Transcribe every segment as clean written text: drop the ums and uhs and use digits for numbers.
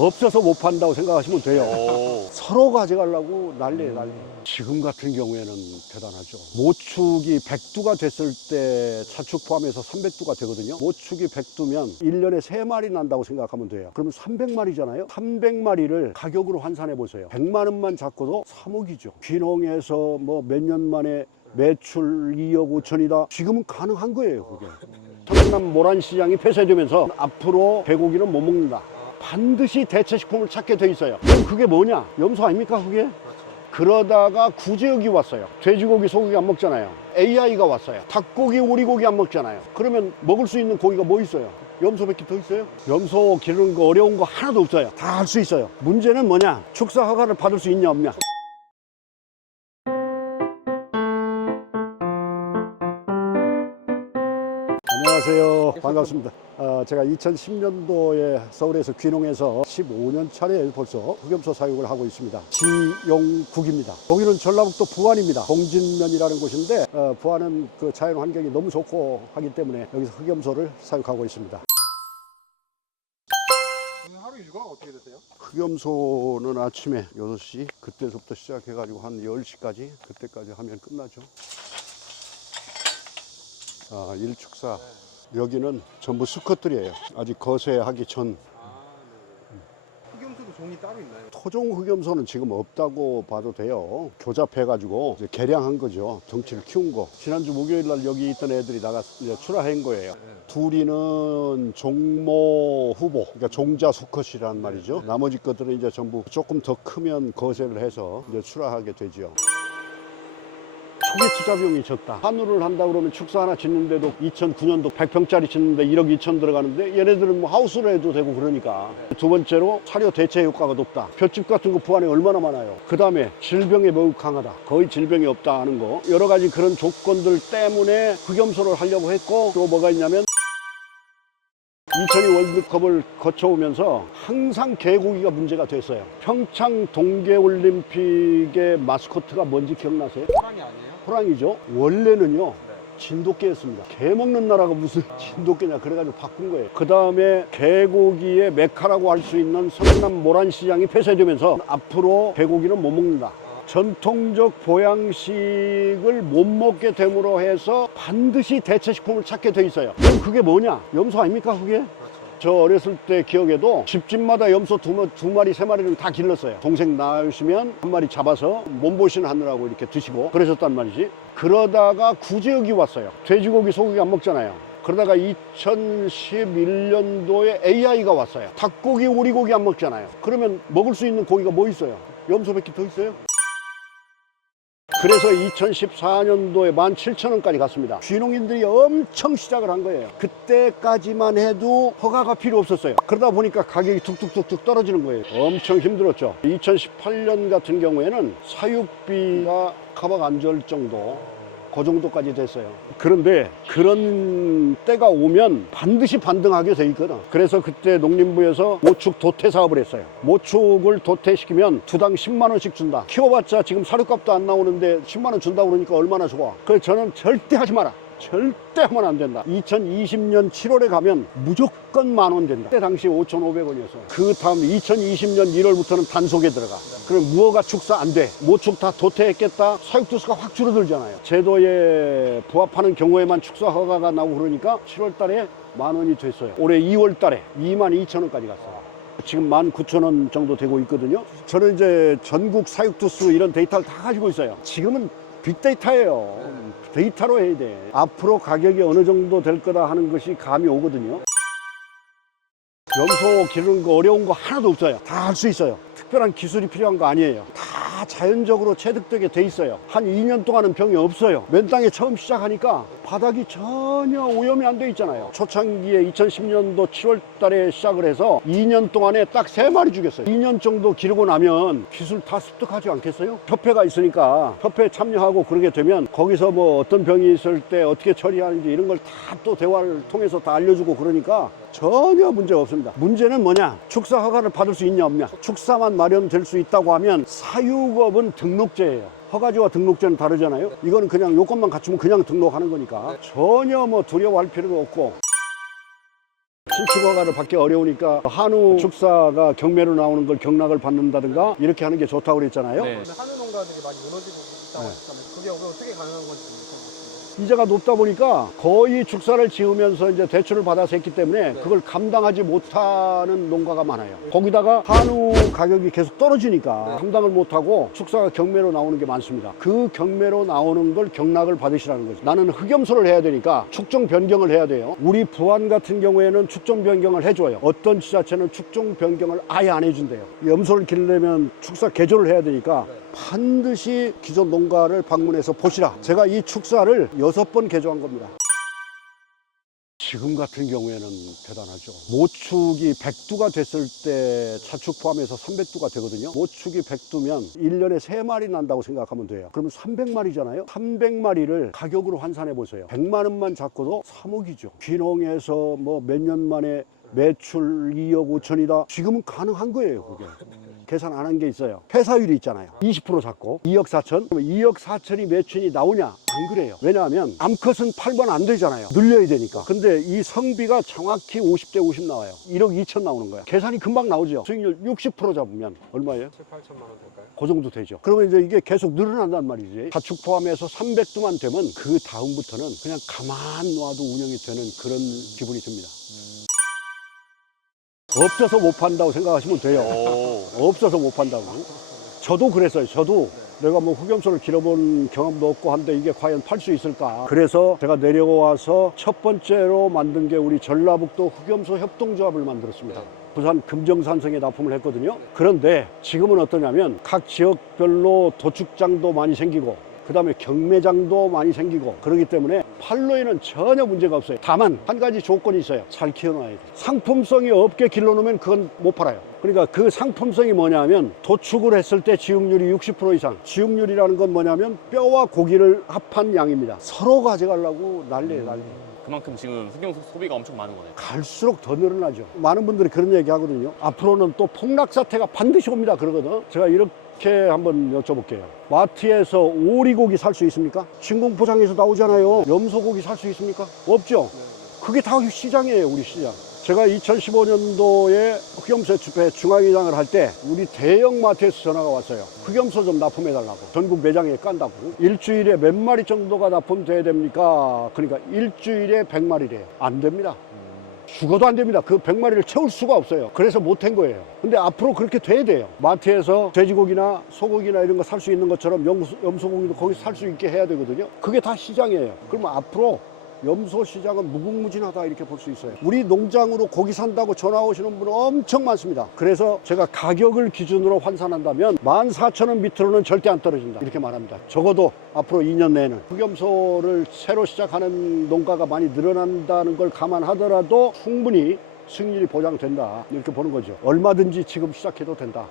없어서 못 판다고 생각하시면 돼요. 오. 서로 가져가려고 난리예요, 난리. 지금 같은 경우에는 대단하죠. 모축이 100두가 됐을 때 차축 포함해서 300두가 되거든요. 모축이 100두면 1년에 3마리 난다고 생각하면 돼요. 그러면 300마리잖아요. 300마리를 가격으로 환산해 보세요. 100만 원만 잡고도 3억이죠. 귀농해서 뭐 몇 년 만에 매출 2억 5천이다. 지금은 가능한 거예요, 그게. 청남 모란시장이 폐쇄되면서 앞으로 개고기는 못 먹는다. 반드시 대체식품을 찾게 돼 있어요. 그럼 그게 뭐냐? 염소 아닙니까, 그게? 그러다가 구제역이 왔어요. 돼지고기, 소고기 안 먹잖아요. AI가 왔어요. 닭고기, 오리고기 안 먹잖아요. 그러면 먹을 수 있는 고기가 뭐 있어요? 염소밖에 더 있어요? 염소 기르는 거 어려운 거 하나도 없어요. 다 할 수 있어요. 문제는 뭐냐? 축사 허가를 받을 수 있냐 없냐? 안녕하세요. 반갑습니다. 제가 2010년도에 서울에서 귀농해서 15년 차례 벌써 흑염소 사육을 하고 있습니다. 지용국입니다. 여기는 전라북도 부안입니다. 봉진면이라는 곳인데 부안은 그 자연 환경이 너무 좋고 하기 때문에 여기서 흑염소를 사육하고 있습니다. 하루 일과가 어떻게 되세요? 흑염소는 아침에 6시 그때부터 시작해가지고 한 10시까지 그때까지 하면 끝나죠. 일축사. 여기는 전부 수컷들이에요. 아직 거세하기 전. 흑염소도 종이 따로 있나요? 토종 흑염소는 지금 없다고 봐도 돼요. 교잡해가지고 이제 개량한 거죠. 덩치를 키운 거. 지난주 목요일 날 여기 있던 애들이 이제 출하한 거예요. 둘이는 종모 후보, 그러니까 종자 수컷이란 말이죠. 나머지 것들은 이제 전부 조금 더 크면 거세를 해서 이제 출하하게 되죠. 초기 투자 비용이 적다. 한우를 한다 그러면 축사 하나 짓는데도 2009년도 100평짜리 짓는데 1억 2천 들어가는데 얘네들은 뭐 하우스로 해도 되고 그러니까. 두 번째로 사료 대체 효과가 높다. 볏짚 같은 거 부안에 얼마나 많아요. 그 다음에 질병에 매우 강하다. 거의 질병이 없다 하는 거. 여러 가지 그런 조건들 때문에 흑염소를 하려고 했고, 또 뭐가 있냐면 2002 월드컵을 거쳐오면서 항상 개고기가 문제가 됐어요. 평창 동계올림픽의 마스코트가 뭔지 기억나세요? 호랑이 아니에요? 호랑이죠. 원래는요 진돗개였습니다. 개 먹는 나라가 무슨 진돗개냐, 그래가지고 바꾼 거예요. 그 다음에 개고기의 메카라고 할 수 있는 성남 모란시장이 폐쇄되면서 앞으로 개고기는 못 먹는다. 전통적 보양식을 못 먹게 됨으로 해서 반드시 대체식품을 찾게 돼 있어요. 그럼 그게 뭐냐? 염소 아닙니까, 그게? 저 어렸을 때 기억에도 집집마다 염소 두 마리, 세 마리를 다 길렀어요. 동생 낳으시면 한 마리 잡아서 몸보신 하느라고 이렇게 드시고 그러셨단 말이지. 그러다가 구제역이 왔어요. 돼지고기, 소고기 안 먹잖아요. 그러다가 2011년도에 AI가 왔어요. 닭고기, 오리고기 안 먹잖아요. 그러면 먹을 수 있는 고기가 뭐 있어요? 염소밖에 더 있어요? 그래서 2014년도에 17,000원까지 갔습니다. 귀농인들이 엄청 시작을 한 거예요. 그때까지만 해도 허가가 필요 없었어요. 그러다 보니까 가격이 툭툭툭툭 떨어지는 거예요. 엄청 힘들었죠. 2018년 같은 경우에는 사육비가 커버가 안 될 정도, 그 정도까지 됐어요. 그런데 그런 때가 오면 반드시 반등하게 돼 있거든. 그래서 그때 농림부에서 모축 도태 사업을 했어요. 모축을 도태시키면 두당 10만 원씩 준다. 키워봤자 지금 사료값도 안 나오는데 10만 원 준다 그러니까 얼마나 좋아. 그래서 저는 절대 하지 마라. 절대 하면 안 된다. 2020년 7월에 가면 무조건 10,000원 된다. 그때 당시 5,500원이었어요. 그 다음 2020년 1월부터는 단속에 들어가. 그럼 무허가 축사 안 돼. 모축 다 도태했겠다. 사육두수가 확 줄어들잖아요. 제도에 부합하는 경우에만 축사 허가가 나오고 그러니까 7월 달에 10,000원이 됐어요. 올해 2월 달에 22,000원까지 갔어요. 지금 19,000원 정도 되고 있거든요. 저는 이제 전국 사육두수 이런 데이터를 다 가지고 있어요. 지금은 빅데이터예요. 데이터로 해야 돼. 앞으로 가격이 어느 정도 될 거다 하는 것이 감이 오거든요. 염소 기르는 거 어려운 거 하나도 없어요. 다 할 수 있어요. 특별한 기술이 필요한 거 아니에요. 다 자연적으로 체득되게 돼 있어요. 한 2년 동안은 병이 없어요. 맨 땅에 처음 시작하니까 바닥이 전혀 오염이 안 돼 있잖아요. 초창기에 2010년도 7월 달에 시작을 해서 2년 동안에 딱 3마리 죽였어요. 2년 정도 기르고 나면 기술 다 습득하지 않겠어요? 협회가 있으니까 협회에 참여하고 그러게 되면 거기서 뭐 어떤 병이 있을 때 어떻게 처리하는지 이런 걸 다 또 대화를 통해서 다 알려주고 그러니까 전혀 문제가 없습니다. 문제는 뭐냐? 축사 허가를 받을 수 있냐 없냐? 축사만 마련될 수 있다고 하면 사육업은 등록제예요. 허가제와 등록제는 다르잖아요. 이거는 그냥 요건만 갖추면 그냥 등록하는 거니까 전혀 뭐 두려워할 필요가 없고, 신축 허가를 받기 어려우니까 한우 축사가 경매로 나오는 걸 경락을 받는다든가 이렇게 하는 게 좋다고 그랬잖아요. 네. 근데 한우 농가들이 많이 무너지고 있다고 하셨다면 그게 어떻게 가능한 건지 모르겠어요. 이자가 높다 보니까 거의 축사를 지으면서 이제 대출을 받아서 했기 때문에 그걸 감당하지 못하는 농가가 많아요. 거기다가 한우 가격이 계속 떨어지니까 감당을 못하고 축사가 경매로 나오는 게 많습니다. 그 경매로 나오는 걸 경락을 받으시라는 거죠. 나는 흑염소를 해야 되니까 축종 변경을 해야 돼요. 우리 부안 같은 경우에는 축종 변경을 해줘요. 어떤 지자체는 축종 변경을 아예 안 해준대요. 염소를 기르려면 축사 개조를 해야 되니까 반드시 기존 농가를 방문해서 보시라. 제가 이 축사를 6번 개조한 겁니다. 지금 같은 경우에는 대단하죠. 모축이 100두가 됐을 때 차축 포함해서 300두가 되거든요. 모축이 100두면 1년에 3마리 난다고 생각하면 돼요. 그러면 300마리잖아요. 300마리를 가격으로 환산해 보세요. 100만 원만 잡고도 3억이죠. 귀농해서 뭐 몇 년 만에 매출 2억 5천이다. 지금은 가능한 거예요, 그게. 계산 안 한 게 있어요. 회사율이 있잖아요. 20% 잡고 2억 4천. 그러면 2억 4천이 매출이 나오냐? 안 그래요. 왜냐하면 암컷은 팔면 안 되잖아요. 늘려야 되니까. 근데 이 성비가 정확히 50대 50 나와요. 1억 2천 나오는 거예요. 계산이 금방 나오죠. 수익률 60% 잡으면 얼마예요? 7, 8천만 원 될까요? 그 정도 되죠. 그러면 이제 이게 계속 늘어난단 말이지. 가축 포함해서 300두만 되면 그 다음부터는 그냥 가만 놔도 운영이 되는 그런 기분이 듭니다. 없어서 못 판다고 생각하시면 돼요. 없어서 못 판다고. 저도 그랬어요. 저도 내가 뭐 흑염소를 길어본 경험도 없고 한데 이게 과연 팔 수 있을까. 그래서 제가 내려와서 첫 번째로 만든 게 우리 전라북도 흑염소 협동조합을 만들었습니다. 부산 금정산성에 납품을 했거든요. 그런데 지금은 어떠냐면 각 지역별로 도축장도 많이 생기고 그 다음에 경매장도 많이 생기고 그러기 때문에 판로에는 전혀 문제가 없어요. 다만 한 가지 조건이 있어요. 잘 키워놔야 돼요. 상품성이 없게 길러놓으면 그건 못 팔아요. 그러니까 그 상품성이 뭐냐면 도축을 했을 때 지육률이 60% 이상. 지육률이라는 건 뭐냐면 뼈와 고기를 합한 양입니다. 서로 가져가려고 난리예요, 난리. 그만큼 지금 흑염소 소비가 엄청 많은 거네요. 갈수록 더 늘어나죠. 많은 분들이 그런 얘기 하거든요. 앞으로는 또 폭락 사태가 반드시 옵니다 그러거든. 제가 이렇게 한번 여쭤볼게요. 마트에서 오리고기 살 수 있습니까? 진공포장에서 나오잖아요. 염소고기 살 수 있습니까? 없죠. 그게 다 시장이에요, 우리 시장. 제가 2015년도에 흑염소 축배 중앙회장을 할 때 우리 대형 마트에서 전화가 왔어요. 흑염소 좀 납품해달라고. 전국 매장에 깐다고. 일주일에 몇 마리 정도가 납품돼야 됩니까? 그러니까 일주일에 100마리래요. 안 됩니다. 죽어도 안 됩니다. 그 100마리를 채울 수가 없어요. 그래서 못한 거예요. 근데 앞으로 그렇게 돼야 돼요. 마트에서 돼지고기나 소고기나 이런 거 살 수 있는 것처럼 염소고기도 거기서 살 수 있게 해야 되거든요. 그게 다 시장이에요. 그러면 앞으로 염소 시장은 무궁무진하다 이렇게 볼 수 있어요. 우리 농장으로 고기 산다고 전화 오시는 분은 엄청 많습니다. 그래서 제가 가격을 기준으로 환산한다면 14,000원 밑으로는 절대 안 떨어진다 이렇게 말합니다. 적어도 앞으로 2년 내에는 흑염소를 새로 시작하는 농가가 많이 늘어난다는 걸 감안하더라도 충분히 수익률이 보장된다 이렇게 보는 거죠. 얼마든지 지금 시작해도 된다.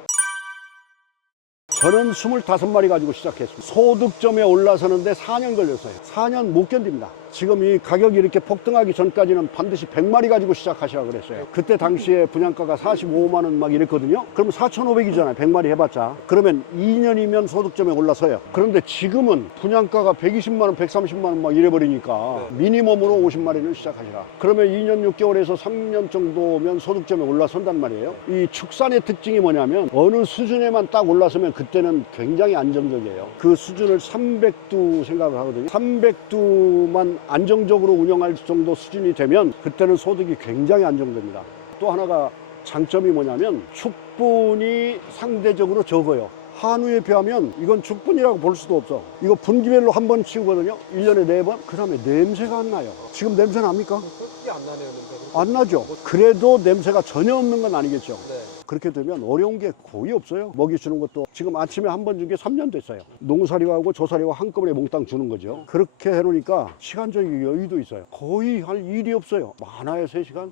저는 25마리 가지고 시작했습니다. 소득점에 올라서는데 4년 걸렸어요. 4년 못 견딥니다. 지금 이 가격이 이렇게 폭등하기 전까지는 반드시 100마리 가지고 시작하시라 그랬어요. 그때 당시에 분양가가 45만 원 막 이랬거든요. 그럼 4,500이잖아요. 100마리 해봤자. 그러면 2년이면 소득점에 올라서요. 그런데 지금은 분양가가 120만 원, 130만 원 막 이래버리니까 미니멈으로 50마리를 시작하시라. 그러면 2년 6개월에서 3년 정도면 소득점에 올라선단 말이에요. 이 축산의 특징이 뭐냐면 어느 수준에만 딱 올라서면 그때는 굉장히 안정적이에요. 그 수준을 300두 생각을 하거든요. 300두만 안정적으로 운영할 정도 수준이 되면 그때는 소득이 굉장히 안정됩니다. 또 하나가 장점이 뭐냐면 축분이 상대적으로 적어요. 한우에 비하면 이건 축분이라고 볼 수도 없어. 이거 분기별로 한 번 치우거든요. 1년에 4번. 그 다음에 냄새가 안 나요. 지금 냄새 납니까? 솔직히 안 나네요, 냄새. 안 나죠. 그래도 냄새가 전혀 없는 건 아니겠죠. 네. 그렇게 되면 어려운 게 거의 없어요. 먹이 주는 것도 지금 아침에 한 번 준 게 3년 됐어요. 농사리하고 조사리와 한꺼번에 몽땅 주는 거죠. 그렇게 해놓으니까 시간적인 여유도 있어요. 거의 할 일이 없어요. 많아야 3시간.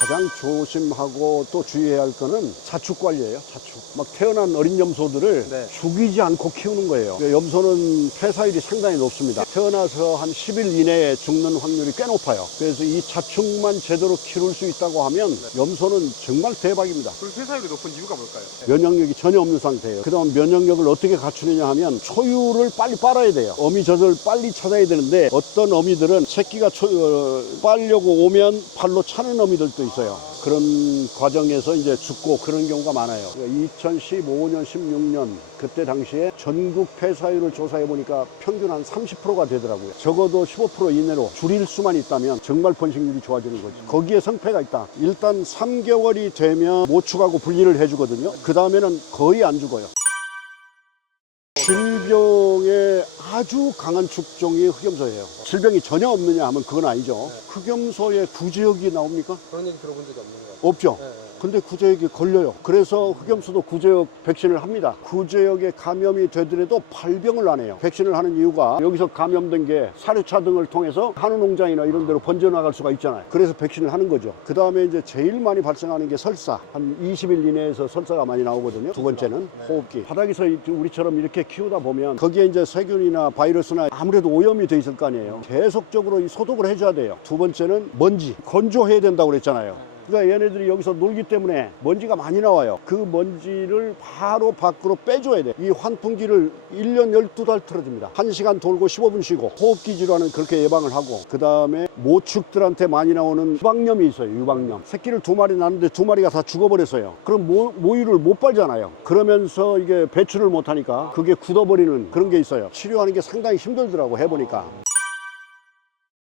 가장 조심하고 또 주의해야 할 거는 자축 관리예요. 자축. 막 태어난 어린 염소들을 네. 죽이지 않고 키우는 거예요. 염소는 폐사율이 상당히 높습니다. 태어나서 한 10일 이내에 죽는 확률이 꽤 높아요. 그래서 이 자축만 제대로 키울 수 있다고 하면 염소는 정말 대박입니다. 그리고 폐사율이 높은 이유가 뭘까요? 면역력이 전혀 없는 상태예요. 그다음 면역력을 어떻게 갖추느냐 하면 초유를 빨리 빨아야 돼요. 어미젖을 빨리 찾아야 되는데 어떤 어미들은 새끼가 빨려고 오면 발로 차는 어미들도 있어요. 그런 과정에서 이제 죽고 그런 경우가 많아요. 2015년, 16년 그때 당시에 전국 폐사율을 조사해 보니까 평균 한 30%가 되더라고요. 적어도 15% 이내로 줄일 수만 있다면 정말 번식률이 좋아지는 거죠. 거기에 성패가 있다. 일단 3개월이 되면 모축하고 분리를 해주거든요. 그 다음에는 거의 안 죽어요. 질병에 아주 강한 축종이 흑염소예요. 질병이 전혀 없느냐 하면 그건 아니죠. 흑염소에 구제역이 나옵니까? 그런 얘기 들어본 적이 없는 것 같아요. 없죠. 네, 네. 근데 구제역이 걸려요. 그래서 흑염소도 구제역 백신을 합니다. 구제역에 감염이 되더라도 발병을 안 해요. 백신을 하는 이유가 여기서 감염된 게 사료차 등을 통해서 한우 농장이나 이런 데로 번져나갈 수가 있잖아요. 그래서 백신을 하는 거죠. 그 다음에 이제 제일 많이 발생하는 게 설사. 한 20일 이내에서 설사가 많이 나오거든요. 두 번째는 호흡기. 바닥에서 우리처럼 이렇게 키우다 보면 거기에 이제 세균이나 바이러스나 아무래도 오염이 돼 있을 거 아니에요. 계속적으로 이 소독을 해줘야 돼요. 두 번째는 먼지. 건조해야 된다고 그랬잖아요. 그러니까 얘네들이 여기서 놀기 때문에 먼지가 많이 나와요. 그 먼지를 바로 밖으로 빼줘야 돼. 이 환풍기를 1년 12달 틀어줍니다. 1시간 돌고 15분 쉬고 호흡기 질환은 그렇게 예방을 하고 그 다음에 모축들한테 많이 나오는 유방염이 있어요. 유방염. 새끼를 2마리 낳는데 2마리가 다 죽어버렸어요. 그럼 모유를 못 빨잖아요. 그러면서 이게 배출을 못하니까 그게 굳어버리는 그런 게 있어요. 치료하는 게 상당히 힘들더라고 해보니까.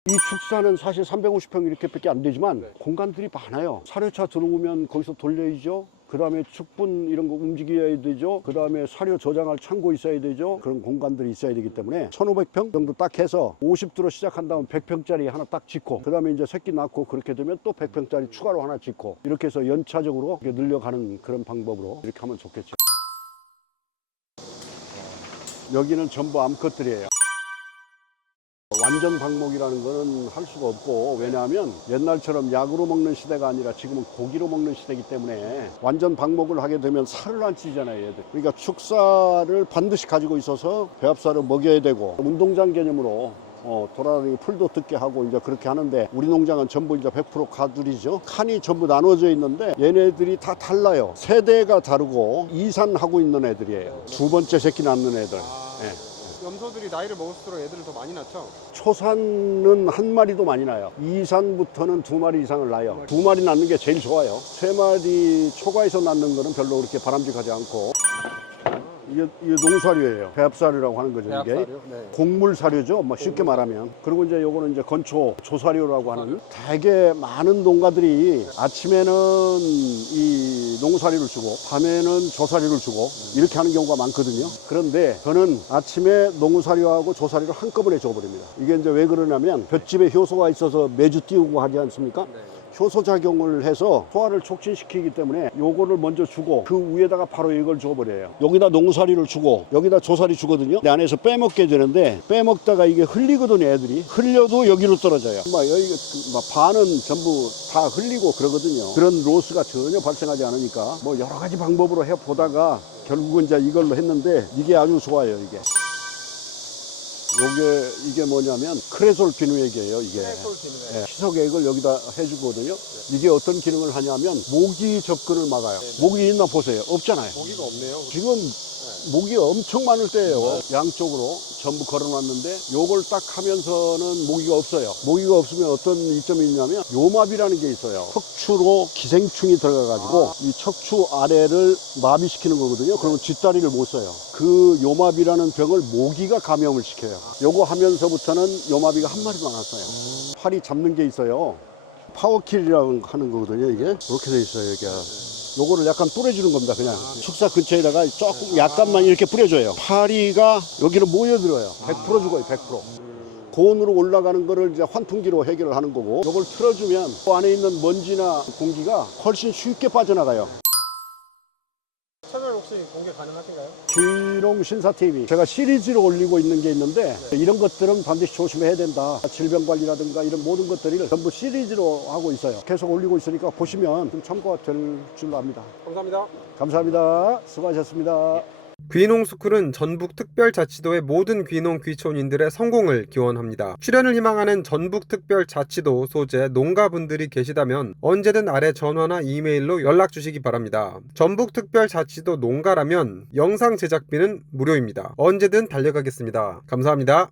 이 축사는 사실 350평 이렇게밖에 안 되지만 공간들이 많아요. 사료차 들어오면 거기서 돌려야죠. 그 다음에 축분 이런 거 움직여야 되죠. 그 다음에 사료 저장할 창고 있어야 되죠. 그런 공간들이 있어야 되기 때문에 1500평 정도 딱 해서 50도로 시작한 다음 100평짜리 하나 딱 짓고 그 다음에 이제 새끼 낳고 그렇게 되면 또 100평짜리 추가로 하나 짓고 이렇게 해서 연차적으로 이렇게 늘려가는 그런 방법으로 이렇게 하면 좋겠죠. 여기는 전부 암컷들이에요. 완전 방목이라는 거는 할 수가 없고 왜냐하면 옛날처럼 약으로 먹는 시대가 아니라 지금은 고기로 먹는 시대이기 때문에 완전 방목을 하게 되면 살을 안 찌잖아요 얘들. 그러니까 축사를 반드시 가지고 있어서 배합사를 먹여야 되고 운동장 개념으로 돌아다니고 풀도 뜯게 하고 이제 그렇게 하는데 우리 농장은 전부 이제 100% 가두리죠. 칸이 전부 나눠져 있는데 얘네들이 다 달라요. 세대가 다르고 이산하고 있는 애들이에요. 두 번째 새끼 낳는 애들. 네. 염소들이 나이를 먹을수록 애들을 더 많이 낳죠? 초산은 한 마리도 많이 나요. 이산부터는 2마리 이상을 낳아요. 2마리 낳는 게 제일 좋아요. 3마리 초과해서 낳는 거는 별로 그렇게 바람직하지 않고. 이게 농사료예요. 배합사료라고 하는 거죠. 이게 배합사료? 네. 곡물 사료죠. 뭐 쉽게 말하면. 그리고 이제 요거는 이제 건초 조사료라고 하는 되게 많은 농가들이 아침에는 이 농사료를 주고 밤에는 조사료를 주고 이렇게 하는 경우가 많거든요. 그런데 저는 아침에 농사료하고 조사료를 한꺼번에 줘버립니다. 이게 이제 왜 그러냐면 볏집에 효소가 있어서 매주 띄우고 하지 않습니까? 네. 효소 작용을 해서 소화를 촉진시키기 때문에 요거를 먼저 주고 그 위에다가 바로 이걸 줘버려요. 여기다 농사리를 주고 여기다 조사리 주거든요. 내 안에서 빼먹게 되는데 빼먹다가 이게 흘리거든요. 애들이 흘려도 여기로 떨어져요. 막 여기 막 반은 전부 다 흘리고 그러거든요. 그런 로스가 전혀 발생하지 않으니까 뭐 여러 가지 방법으로 해보다가 결국은 이제 이걸로 했는데 이게 아주 좋아요. 이게 뭐냐면 크레솔 비누액이에요. 이게 크레솔 비누액. 예, 희석액을 여기다 해주거든요. 이게 어떤 기능을 하냐면 모기 접근을 막아요. 모기 있나 보세요. 없잖아요. 모기가 없네요. 지금 모기 엄청 많을 때예요. 양쪽으로 전부 걸어놨는데 요걸 딱 하면서는 모기가 없어요. 모기가 없으면 어떤 이점이 있냐면 요마비라는 게 있어요. 척추로 기생충이 들어가가지고 이 척추 아래를 마비시키는 거거든요. 그러면 뒷다리를 못 써요. 그 요마비라는 병을 모기가 감염을 시켜요. 요거 하면서부터는 요마비가 한 마리도 안 왔어요. 팔이 잡는 게 있어요. 파워킬이라고 하는 거거든요. 이게 이렇게 돼 있어요. 여기가. 요거를 약간 뿌려주는 겁니다. 그냥 축사 근처에다가 조금 약간만 이렇게 뿌려줘요. 파리가 여기로 모여들어요. 100% 죽어요. 100%. 고온으로 올라가는 거를 이제 환풍기로 해결을 하는 거고, 요걸 틀어주면 그 안에 있는 먼지나 공기가 훨씬 쉽게 빠져나가요. 채널 혹시 공개 가능하신가요? 귀농 신사TV 제가 시리즈로 올리고 있는 게 있는데 이런 것들은 반드시 조심해야 된다. 질병관리라든가 이런 모든 것들을 전부 시리즈로 하고 있어요. 계속 올리고 있으니까 보시면 좀 참고가 될 줄 압니다. 감사합니다. 감사합니다. 수고하셨습니다. 귀농스쿨은 전북특별자치도의 모든 귀농 귀촌인들의 성공을 기원합니다. 출연을 희망하는 전북특별자치도 소재 농가분들이 계시다면 언제든 아래 전화나 이메일로 연락 주시기 바랍니다. 전북특별자치도 농가라면 영상 제작비는 무료입니다. 언제든 달려가겠습니다. 감사합니다.